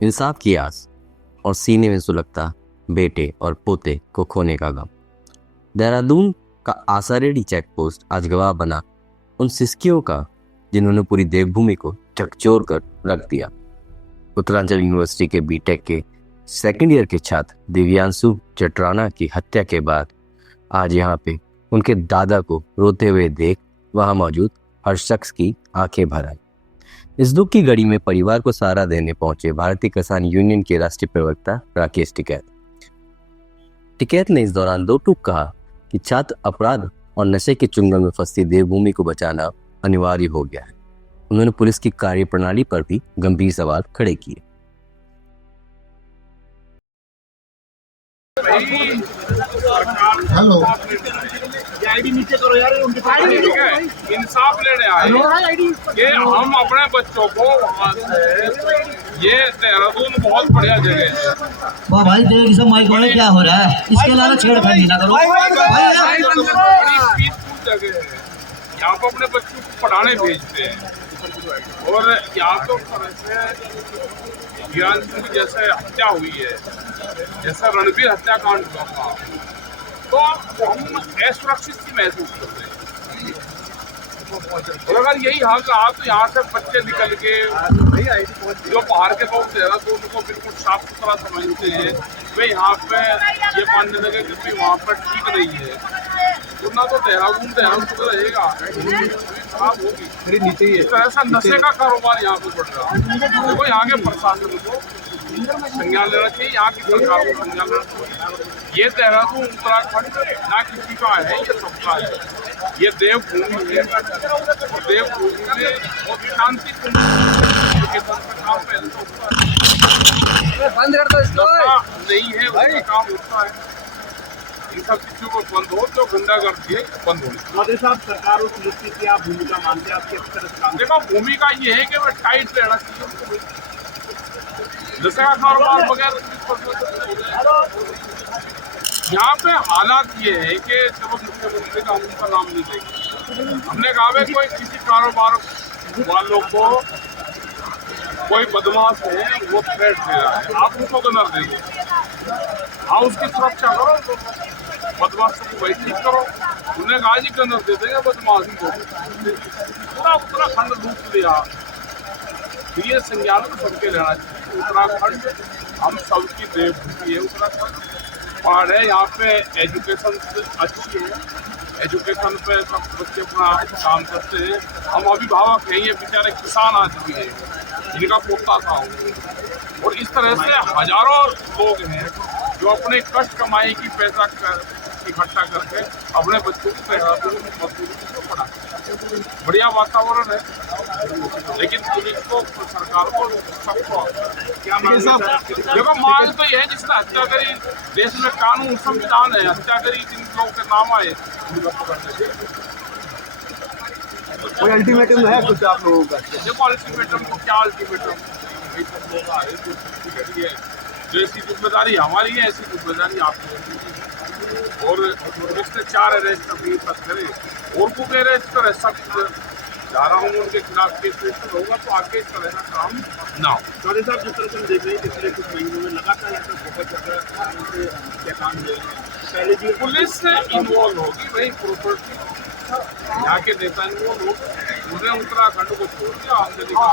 इंसाफ की आस और सीने में सुलगता बेटे और पोते को खोने का गम। देहरादून का आसारेडी चेक पोस्ट आज गवाह बना उन सिस्कियों का जिन्होंने पूरी देवभूमि को झकझोर कर रख दिया। उत्तरांचल यूनिवर्सिटी के बीटेक के सेकंड ईयर के छात्र दिव्यांशु चटराना की हत्या के बाद आज यहाँ पे उनके दादा को रोते हुए देख वहां मौजूद हर शख्स की आंखें भर आई। इस दुख की घड़ी में परिवार को सहारा देने पहुंचे भारतीय किसान यूनियन के राष्ट्रीय प्रवक्ता राकेश टिकैत ने इस दौरान दो टूक कहा कि छात्र अपराध और नशे के चुंगल में फंसी देवभूमि को बचाना अनिवार्य हो गया है। उन्होंने पुलिस की कार्यप्रणाली पर भी गंभीर सवाल खड़े किए। हेलो आईडी नीचे करो यार, उनके ठीक है, इंसाफ लेने आए कि हम अपने बच्चों को वहाँ से, ये देहरादून बहुत बढ़िया जगह है। वाह भाई देख सब माइक में क्या हो रहा है, इसके अलावा छेड़खानी ना करो भाई। पीसफुल जगह है, यहाँ पर अपने बच्चों को पढ़ाने भेजते हैं और यहाँ तो तरह से ज्ञान जैसे हत्या हुई है, जैसा रणबीर हत्याकांड हुआ था, तो हम असुरक्षित की महसूस करते हैं। और अगर यही हाल रहा तो यहाँ से बच्चे निकल के जो बाहर के लोग देहरादून को बिल्कुल साफ सुथरा समझते हैं, वे यहाँ पे ये मानने लगे कि वहाँ पर ठीक नहीं है, तो ना तो देहरादून रहेगा, खराब होगी। इस तरह से नशे का कारोबार यहाँ पे बढ़ रहा है। देखो यहाँ के प्रशासन को संज्ञान लेना चाहिए, यहाँ की सरकार को संज्ञान लेना चाहिए। ये देहरादून उत्तराखंड ना किसी का है, ये सबका है, ये देवभूमि है। देवभूमि में बहुत शांति काम बंद कर दो इसको, नहीं है उसका काम होता है। इन सब चीजों को बंद हो तो गुंडागर्दी है बंद होनी। मोदी साहब, सरकार उस मुक्ति की आप भूमिका मानते हैं, आपके तरफ देखो भूमिका ये है कि वह टाइट रहना चाहिए, जैसे का कारोबार वगैरह। यहाँ पे हालात ये है कि चलो मुख्यमंत्री का हम उनका नाम नहीं देंगे, हमने कहा है कोई किसी कारोबार वालों को कोई बदमाश है वो थ्रेट दे रहा है, आप उसको गनर देंगे, हाँ उसकी सुरक्षा करो, बदमाशों को वही ठीक करो। उन्होंने कहा जी गनर दे देंगे बदमाश को, पूरा उत्तराखंड लूट लिया। ये संज्ञान में सबके लेना चाहिए। उत्तराखंड हम सबकी देवभूमि है, उत्तराखंड पहाड़ है, यहाँ पे एजुकेशन अच्छी है, एजुकेशन पे सब बच्चे अपना काम करते हैं। हम अभिभावक हैं, ये बेचारे किसान आदमी हैं, जिनका पोता था, और इस तरह से हजारों लोग हैं जो अपने कष्ट कमाई की पैसा इकट्ठा करके अपने बच्चों को देहरादून मजदूरी को पढ़ाते। बढ़िया वातावरण है, लेकिन पुलिस को, सरकार को, सबको क्या देखो मांग तो ये है जिसने हत्या करी, देश में कानून संविधान है, हत्या करी जिन लोगों के नाम आए उनको पकड़ने चाहिए। कोई अल्टीमेटम है कुछ आप लोगों का? देखो अल्टीमेटम को क्या अल्टीमेटम, जैसी जिम्मेदारी हमारी है ऐसी जिम्मेदारी आपकी है। और इसने 4 अरेस्ट अभी तक करे और को अरेस्ट करे, सख्त जा रहा हूँ उनके खिलाफ केस रजिस्टर होगा तो आगे इस तरह का काम ना हो। चौधरी साहब, जिस तरह से हम देख रहे हैं पिछले कुछ महीनों में लगातार यहाँ पर बहुत ज़्यादा क्या काम है, पहले भी पुलिस से इन्वॉल्व होगी, वही प्रॉपर्टी यहाँ के नेता इन्वॉल्व हो, उन्हें उत्तराखंड को छोड़ दिया आमदनी का,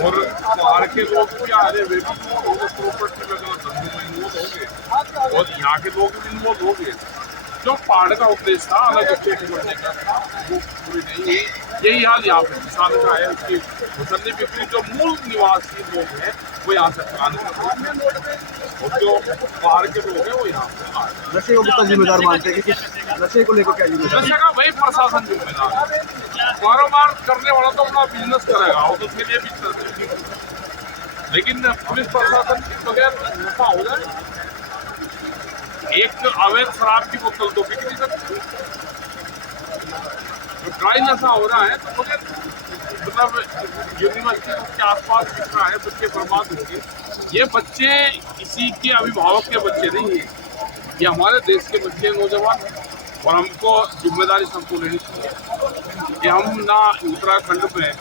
और बाहर के लोग क्या है वे भी प्रॉपर्टी वगैरह धंधों में इन्वॉल्व हो गए, और यहाँ के लोग भी इन्वॉल्व हो गए। जो पहाड़ का उद्देश्य था अलग स्टेट बनने का था, वो पूरी नहीं है। यही हाल यहाँ पे किसान का है, उसकी मुसल्ली बिक्री जो मूल निवासी लोग हैं वो यहाँ से प्लान करते हैं, और जो बाहर के लोग हैं वो यहाँ पे। नशे को कितना जिम्मेदार मानते हैं कि नशे को लेकर क्या जिम्मेदार? नशे का वही प्रशासन जिम्मेदार है, कारोबार करने वाला तो अपना बिजनेस करेगा, और उसके लिए भी, लेकिन पुलिस प्रशासन के बगैर नशा हो जाए। एक अवैध शराब की बोतल तो बिक नहीं सकती, ड्राई नशा हो रहा है तो बगैर मतलब यूनिवर्सिटी के आसपास बिक रहा है, बच्चे बर्बाद होंगे। ये बच्चे किसी के अभिभावक के बच्चे नहीं है, ये हमारे देश के बच्चे नौजवान हैं, और हमको जिम्मेदारी सबको लेनी चाहिए कि हम ना उत्तराखंड में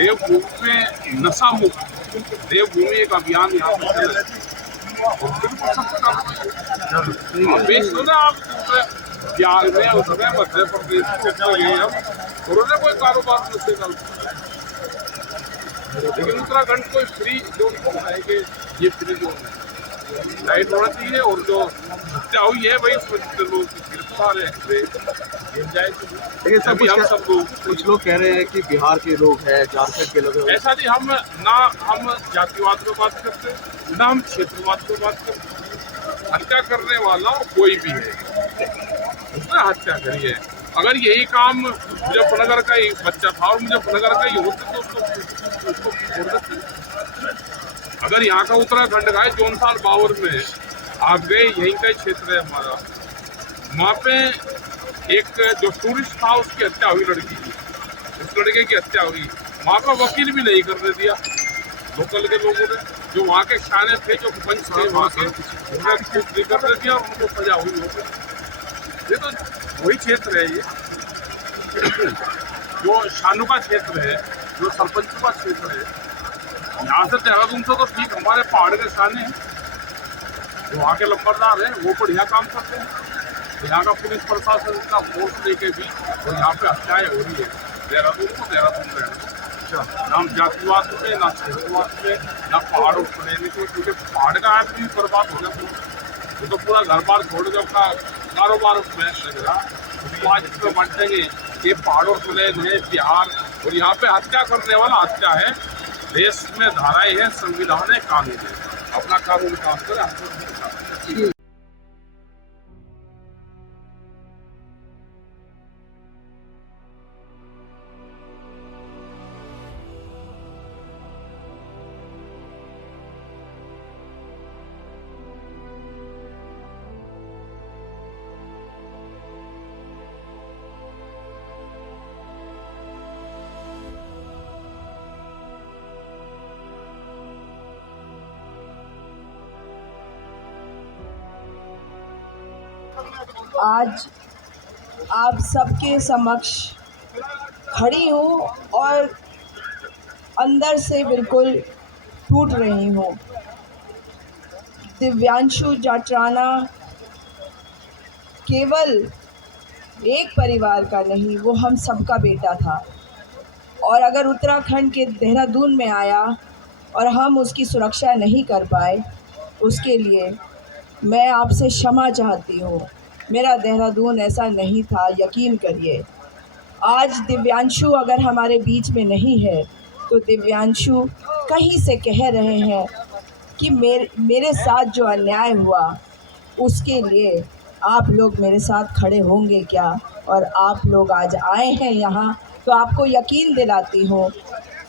देवभूमि में नशा मुक्त देवभूमि एक अभियान यहाँ पे चल रहा है। और बिल्कुल सबसे आप बेच दो ना, आप दूसरे बिहार में उसमें मध्य प्रदेश में गए हम, उन्होंने कोई कारोबार नहीं कर, लेकिन उत्तराखंड कोई फ्री जोन को है कि ये फ्री जोन है, लाइट होना चाहिए। और जो हत्या हुई है भाई उसमें जितने लोग गिरफ्तार है सभी हम सब लोग, कुछ लोग कह रहे हैं कि बिहार के लोग हैं, झारखंड के लोग हैं। ऐसा नहीं, हम जातिवाद पे बात करते, ना हम क्षेत्रवाद पे बात करते। हत्या करने वाला कोई भी है, उसने हत्या करी है। अगर यही काम मुजफ्फरनगर का ही बच्चा था और मुजफ्फरनगर का ही होता तो उसको छोड़ देते। अगर यहाँ का उत्तराखंड का है, जोनसाल बावर में आप गए, यहीं का ही क्षेत्र है हमारा, वहाँ पे एक जो टूरिस्ट था उसकी हत्या हुई, लड़की की, उस लड़के की हत्या हुई, वहाँ का वकील भी नहीं करने दिया लोकल के लोगों ने, जो वहाँ के शाने थे, जो पंच थे वहाँ के, उन्होंने कुछ नहीं करने दिया, उनको सजा हुई हो गई। ये तो वही क्षेत्र है, ये जो शानू का क्षेत्र है, जो सरपंच का क्षेत्र है। यहाँ से देहरादून से तो ठीक हमारे पहाड़ के शाने हैं, जो वहाँ के लंबरदार हैं, वो बढ़िया काम करते हैं। यहाँ का पुलिस प्रशासन का फोर्स लेके भी और यहाँ पे हत्याएं हो रही है। देहरादून को देहरादून रहना, ना जातिवाद में, ना क्षेत्रवाद में, ना पहाड़ों को लेने को, क्योंकि पहाड़ का आदमी बर्बाद हो गया, वो तो पूरा घर बार छोड़ के अपना कारोबार उसमें लग रहा। उसको आज इसमें बांटेंगे ये पहाड़ों को लेने है बिहार, और यहाँ पे हत्या करने वाला हत्या है। देश में धाराएं हैं, संविधान है, कानून है, अपना कानून काम करें। आज आप सबके समक्ष खड़ी हूँ और अंदर से बिल्कुल टूट रही हूँ। दिव्यांशु जाटराना केवल एक परिवार का नहीं, वो हम सबका बेटा था। और अगर उत्तराखंड के देहरादून में आया और हम उसकी सुरक्षा नहीं कर पाए, उसके लिए मैं आपसे क्षमा चाहती हूँ। मेरा देहरादून ऐसा नहीं था, यकीन करिए। आज दिव्यांशु अगर हमारे बीच में नहीं है तो दिव्यांशु कहीं से कह रहे हैं कि मेरे साथ जो अन्याय हुआ उसके लिए आप लोग मेरे साथ खड़े होंगे क्या। और आप लोग आज आए हैं यहाँ, तो आपको यकीन दिलाती हूँ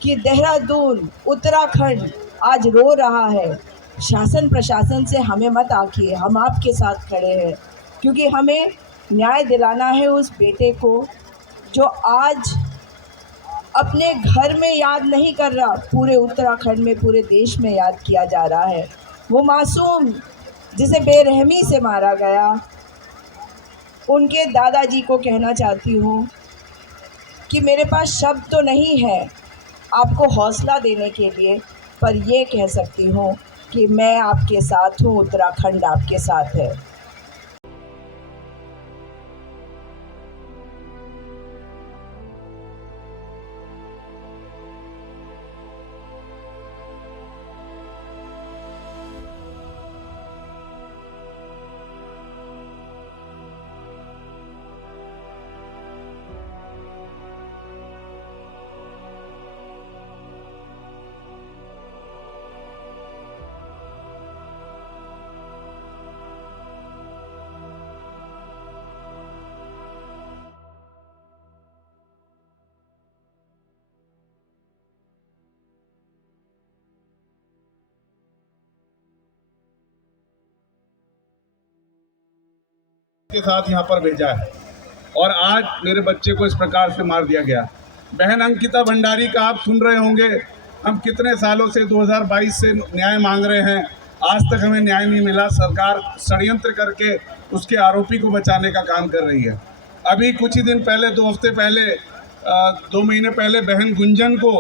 कि देहरादून, उत्तराखंड आज रो रहा है। शासन प्रशासन से हमें मत आकिए, हम आपके साथ खड़े हैं, क्योंकि हमें न्याय दिलाना है उस बेटे को जो आज अपने घर में याद नहीं कर रहा, पूरे उत्तराखंड में, पूरे देश में याद किया जा रहा है। वो मासूम जिसे बेरहमी से मारा गया, उनके दादाजी को कहना चाहती हूँ कि मेरे पास शब्द तो नहीं है आपको हौसला देने के लिए, पर ये कह सकती हूँ कि मैं आपके साथ हूँ, उत्तराखंड आपके साथ है। के साथ यहाँ पर भेजा है और आज मेरे बच्चे को इस प्रकार से मार दिया गया। बहन अंकिता भंडारी का आप सुन रहे होंगे, हम कितने सालों से 2022 से न्याय मांग रहे हैं, आज तक हमें न्याय नहीं मिला। सरकार षड्यंत्र करके उसके आरोपी को बचाने का काम कर रही है। अभी कुछ ही दिन पहले, 2 हफ्ते पहले, 2 महीने पहले बहन गुंजन को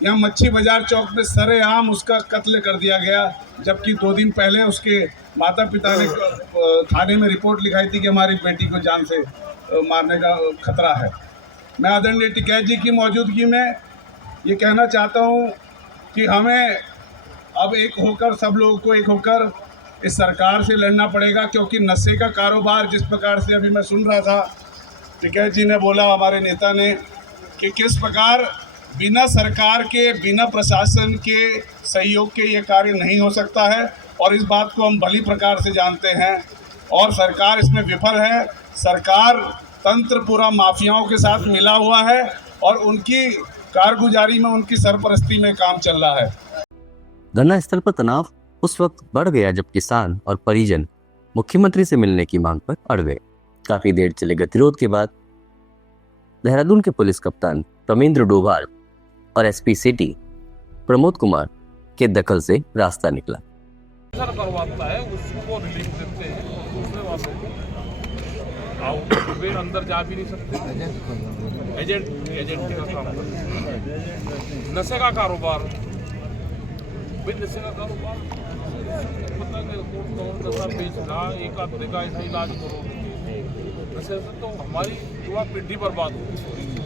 यहाँ मच्छी बाजार चौक पे सरेआम उसका कत्ल कर दिया गया, जबकि 2 दिन पहले उसके माता पिता ने थाने में रिपोर्ट लिखाई थी कि हमारी बेटी को जान से मारने का खतरा है। मैं आदरणीय टिकैत जी की मौजूदगी में ये कहना चाहता हूँ कि हमें अब एक होकर, सब लोगों को एक होकर इस सरकार से लड़ना पड़ेगा, क्योंकि नशे का कारोबार जिस प्रकार से अभी मैं सुन रहा था, टिकैत जी ने बोला, हमारे नेता ने, कि किस प्रकार बिना सरकार के, बिना प्रशासन के सहयोग के ये कार्य नहीं हो सकता है, और इस बात को हम भली प्रकार से जानते हैं और सरकार इसमें विफल है। सरकार तंत्र पूरा माफियाओं के साथ मिला हुआ है और उनकी कारगुजारी में, उनकी सरपरस्ती में काम चल रहा है। धरना स्थल पर तनाव उस वक्त बढ़ गया जब किसान और परिजन मुख्यमंत्री से मिलने की मांग पर अड़ गए। काफी देर चले गतिरोध के बाद देहरादून के पुलिस कप्तान प्रमेंद्र डोभाल और एसपी सिटी प्रमोद कुमार के दखल से रास्ता निकला। सर करवाता है उसको रिलीफ देते हैं, दूसरे वाले आउट वे अंदर जा भी नहीं सकते। एजेंट का काम करते हैं। नशे का कारोबार, नशे का कारोबार पता नहीं कौन नशा बेच रहा, एक आध का ऐसा इलाज करो। नशे से तो हमारी युवा पीढ़ी बर्बाद होगी।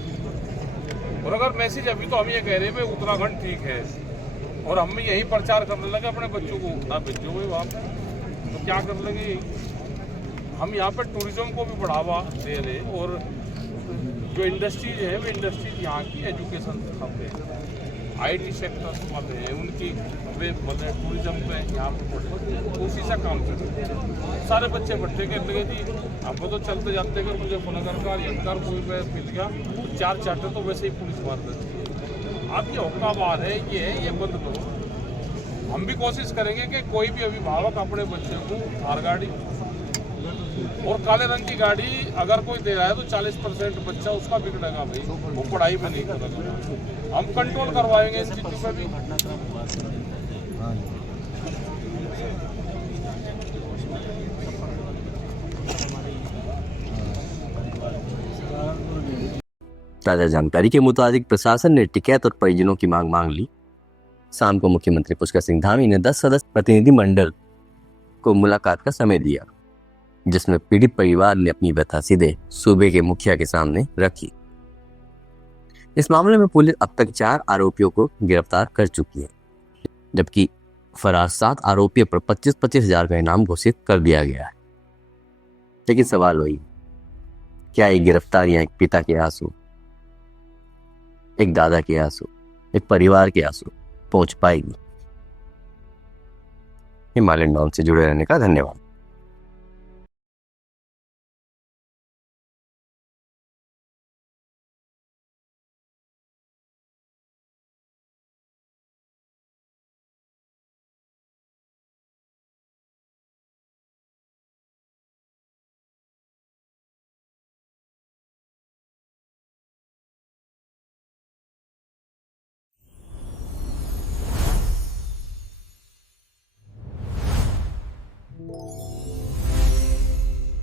और अगर मैसेज अभी तो हम ये कह रहे हैं उत्तराखंड ठीक है और हम यही प्रचार करने लगे अपने बच्चों को ना भेजो भाई वहाँ पे, तो क्या कर लेंगे। हम यहाँ पर टूरिज्म को भी बढ़ावा दे रहे, और जो इंडस्ट्रीज है वो इंडस्ट्रीज यहाँ की एजुकेशन सिखाते हैं, IT सेक्टर्स वाले हैं, उनकी वे मतलब टूरिज्म पे यहाँ पर उसी से काम करते हैं। सारे बच्चे बच्चे कहते लगे जी हम तो चलते जाते अगर मुझे पुनर्कार यंकार कोई मिल गया तो 4 चाटे तो वैसे ही पुलिस मार देती है। अब ये औकाबाद है, ये बंद करो। हम भी कोशिश करेंगे कि कोई भी अभिभावक अपने बच्चे को थार गाड़ी और काले रंग की गाड़ी अगर कोई दे रहा है तो 40% बच्चा उसका बिगड़ेगा भाई, वो पढ़ाई में नहीं करेगा। हम कंट्रोल करवाएंगे इस चीज़ पे भी। ताजा जानकारी के मुताबिक प्रशासन ने टिकैत और परिजनों की मांग ली। शाम को मुख्यमंत्री पुष्कर सिंह धामी ने 10 सदस्य प्रतिनिधि मंडल को मुलाकात का समय दिया, जिसमें पीड़ित परिवार ने अपनी व्यथा सीधे सूबे के मुखिया के सामने रखी। इस मामले में पुलिस अब तक 4 आरोपियों को गिरफ्तार कर चुकी है, जबकि फरार 7 आरोपियों पर 25-25 हजार का इनाम घोषित कर दिया गया है। लेकिन सवाल वही, क्या ये गिरफ्तारियां एक पिता के आंसू, एक दादा के आंसू, एक परिवार के आंसू पहुंच पाएगी? हिमालयन डाउन से जुड़े रहने का धन्यवाद।